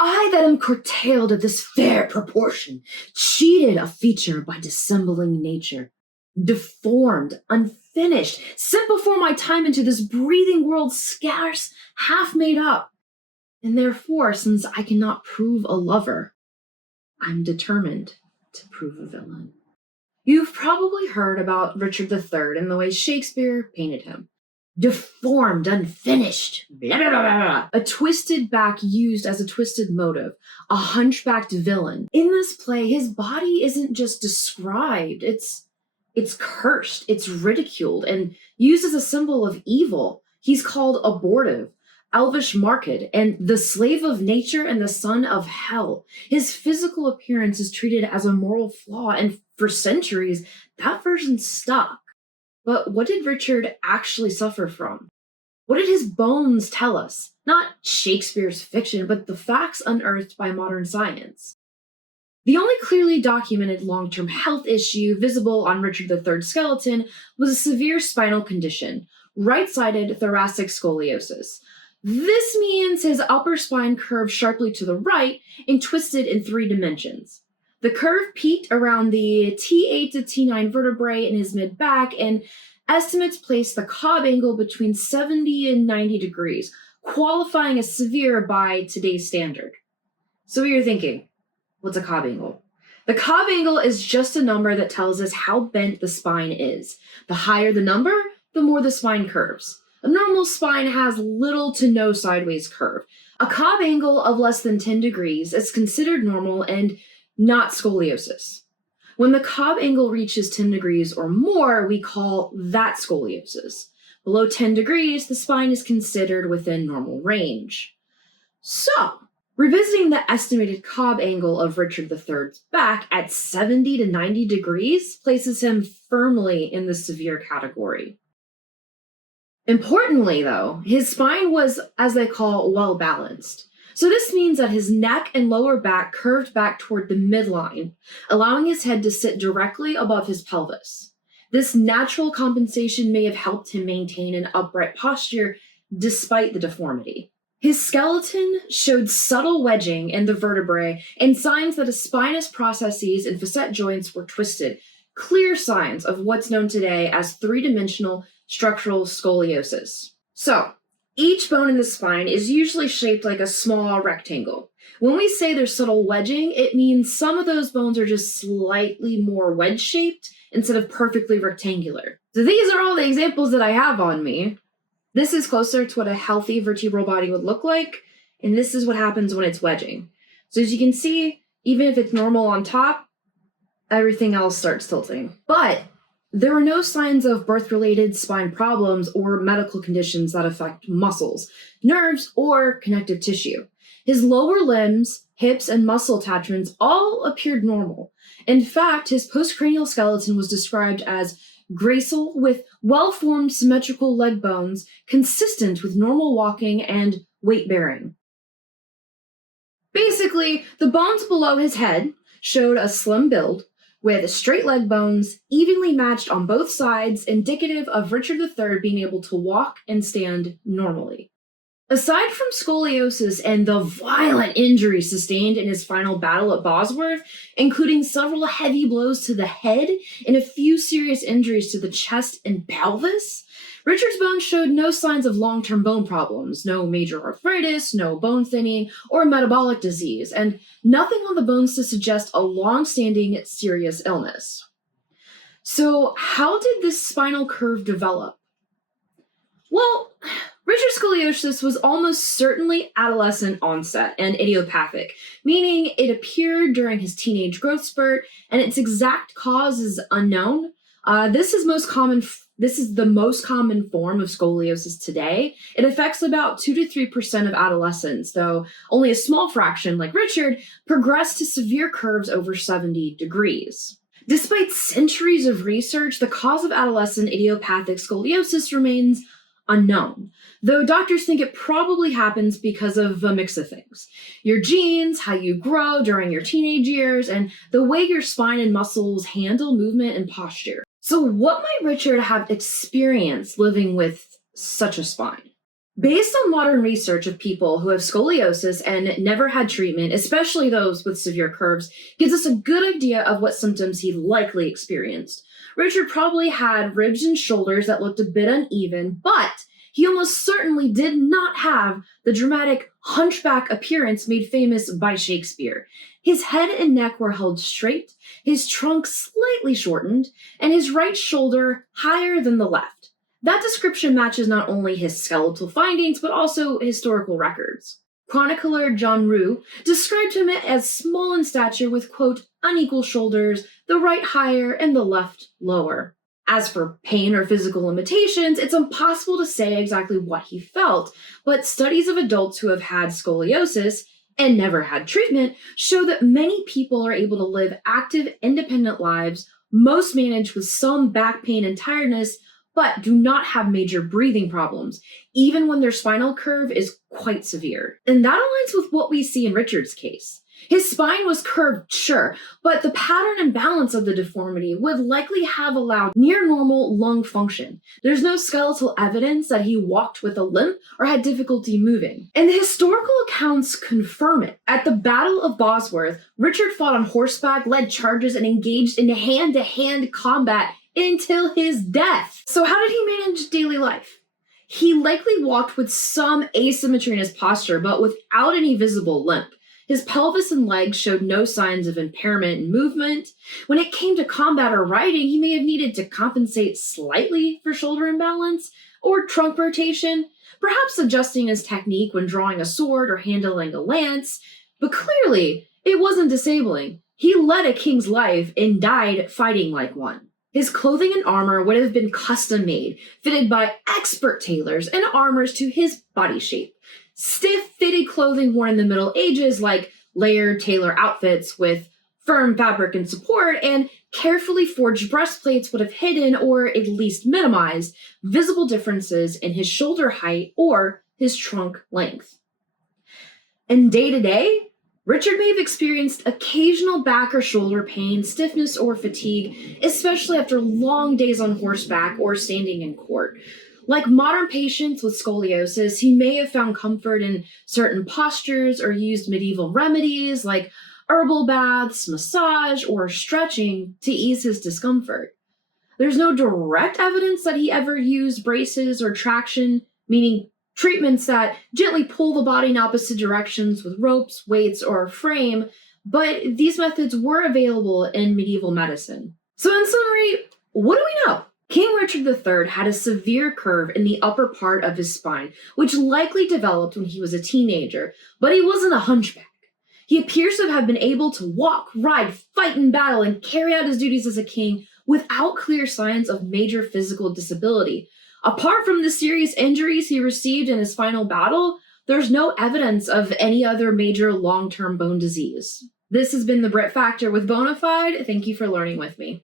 I that am curtailed of this fair proportion, cheated a feature by dissembling nature, deformed, unfinished, sent before my time into this breathing world scarce half made up. And therefore, since I cannot prove a lover, I'm determined to prove a villain. You've probably heard about Richard III and the way Shakespeare painted him. Deformed, unfinished, blah, blah, blah, blah. A twisted back used as a twisted motive, a hunchbacked villain. In this play, his body isn't just described, it's cursed, it's ridiculed, and used as a symbol of evil. He's called abortive, elvish marked, and the slave of nature and the son of hell. His physical appearance is treated as a moral flaw, and for centuries, that version stuck. But what did Richard actually suffer from? What did his bones tell us? Not Shakespeare's fiction, but the facts unearthed by modern science. The only clearly documented long-term health issue visible on Richard III's skeleton was a severe spinal condition, right-sided thoracic scoliosis. This means his upper spine curved sharply to the right and twisted in 3 dimensions. The curve peaked around the T8 to T9 vertebrae in his mid-back, and estimates place the Cobb angle between 70 and 90 degrees, qualifying as severe by today's standard. So you're thinking, what's a Cobb angle? The Cobb angle is just a number that tells us how bent the spine is. The higher the number, the more the spine curves. A normal spine has little to no sideways curve. A Cobb angle of less than 10 degrees is considered normal and not scoliosis. When the Cobb angle reaches 10 degrees or more, we call that scoliosis. Below 10 degrees, the spine is considered within normal range. So, revisiting the estimated Cobb angle of Richard III's back at 70 to 90 degrees places him firmly in the severe category. Importantly, though, his spine was, as they call, well-balanced. So this means that his neck and lower back curved back toward the midline, allowing his head to sit directly above his pelvis. This natural compensation may have helped him maintain an upright posture despite the deformity. His skeleton showed subtle wedging in the vertebrae and signs that his spinous processes and facet joints were twisted, clear signs of what's known today as 3-dimensional structural scoliosis. So, each bone in the spine is usually shaped like a small rectangle. When we say there's subtle wedging, it means some of those bones are just slightly more wedge-shaped instead of perfectly rectangular. So these are all the examples that I have on me. This is closer to what a healthy vertebral body would look like, and this is what happens when it's wedging. So as you can see, even if it's normal on top, everything else starts tilting. But there were no signs of birth-related spine problems or medical conditions that affect muscles, nerves, or connective tissue. His lower limbs, hips, and muscle attachments all appeared normal. In fact, his postcranial skeleton was described as gracile with well-formed symmetrical leg bones consistent with normal walking and weight-bearing. Basically, the bones below his head showed a slim build, with straight leg bones evenly matched on both sides, indicative of Richard III being able to walk and stand normally. Aside from scoliosis and the violent injuries sustained in his final battle at Bosworth, including several heavy blows to the head and a few serious injuries to the chest and pelvis, Richard's bones showed no signs of long-term bone problems, no major arthritis, no bone thinning, or metabolic disease, and nothing on the bones to suggest a long-standing serious illness. So, how did this spinal curve develop? Well, Richard's scoliosis was almost certainly adolescent onset and idiopathic, meaning it appeared during his teenage growth spurt, and its exact cause is unknown. This is the most common form of scoliosis today. It affects about 2 to 3% of adolescents, though only a small fraction, like Richard, progress to severe curves over 70 degrees. Despite centuries of research, the cause of adolescent idiopathic scoliosis remains unknown, though doctors think it probably happens because of a mix of things. Your genes, how you grow during your teenage years, and the way your spine and muscles handle movement and posture. So what might Richard have experienced living with such a spine? Based on modern research of people who have scoliosis and never had treatment, especially those with severe curves, gives us a good idea of what symptoms he likely experienced. Richard probably had ribs and shoulders that looked a bit uneven, but he almost certainly did not have the dramatic hunchback appearance made famous by Shakespeare. His head and neck were held straight, his trunk slightly shortened, and his right shoulder higher than the left. That description matches not only his skeletal findings, but also historical records. Chronicler John Rue described him as small in stature with, quote, unequal shoulders, the right higher and the left lower. As for pain or physical limitations, it's impossible to say exactly what he felt, but studies of adults who have had scoliosis and never had treatment show that many people are able to live active, independent lives, most managed with some back pain and tiredness, but do not have major breathing problems, even when their spinal curve is quite severe. And that aligns with what we see in Richard's case. His spine was curved, sure, but the pattern and balance of the deformity would likely have allowed near normal lung function. There's no skeletal evidence that he walked with a limp or had difficulty moving. And the historical accounts confirm it. At the Battle of Bosworth, Richard fought on horseback, led charges, and engaged in hand-to-hand combat until his death. So how did he manage daily life? He likely walked with some asymmetry in his posture, but without any visible limp. His pelvis and legs showed no signs of impairment in movement. When it came to combat or riding, he may have needed to compensate slightly for shoulder imbalance or trunk rotation, perhaps adjusting his technique when drawing a sword or handling a lance, but clearly it wasn't disabling. He led a king's life and died fighting like one. His clothing and armor would have been custom-made, fitted by expert tailors and armors to his body shape. Stiff-fitted clothing worn in the Middle Ages, like layered tailor outfits with firm fabric and support, and carefully forged breastplates would have hidden or at least minimized visible differences in his shoulder height or his trunk length. And day-to-day, Richard may have experienced occasional back or shoulder pain, stiffness, or fatigue, especially after long days on horseback or standing in court. Like modern patients with scoliosis, he may have found comfort in certain postures or used medieval remedies like herbal baths, massage, or stretching to ease his discomfort. There's no direct evidence that he ever used braces or traction, meaning treatments that gently pull the body in opposite directions with ropes, weights, or a frame, but these methods were available in medieval medicine. So in summary, what do we know? King Richard III had a severe curve in the upper part of his spine, which likely developed when he was a teenager, but he wasn't a hunchback. He appears to have been able to walk, ride, fight in battle, and carry out his duties as a king without clear signs of major physical disability. Apart from the serious injuries he received in his final battle, there's no evidence of any other major long-term bone disease. This has been the Brit Factor with Bonafide. Thank you for learning with me.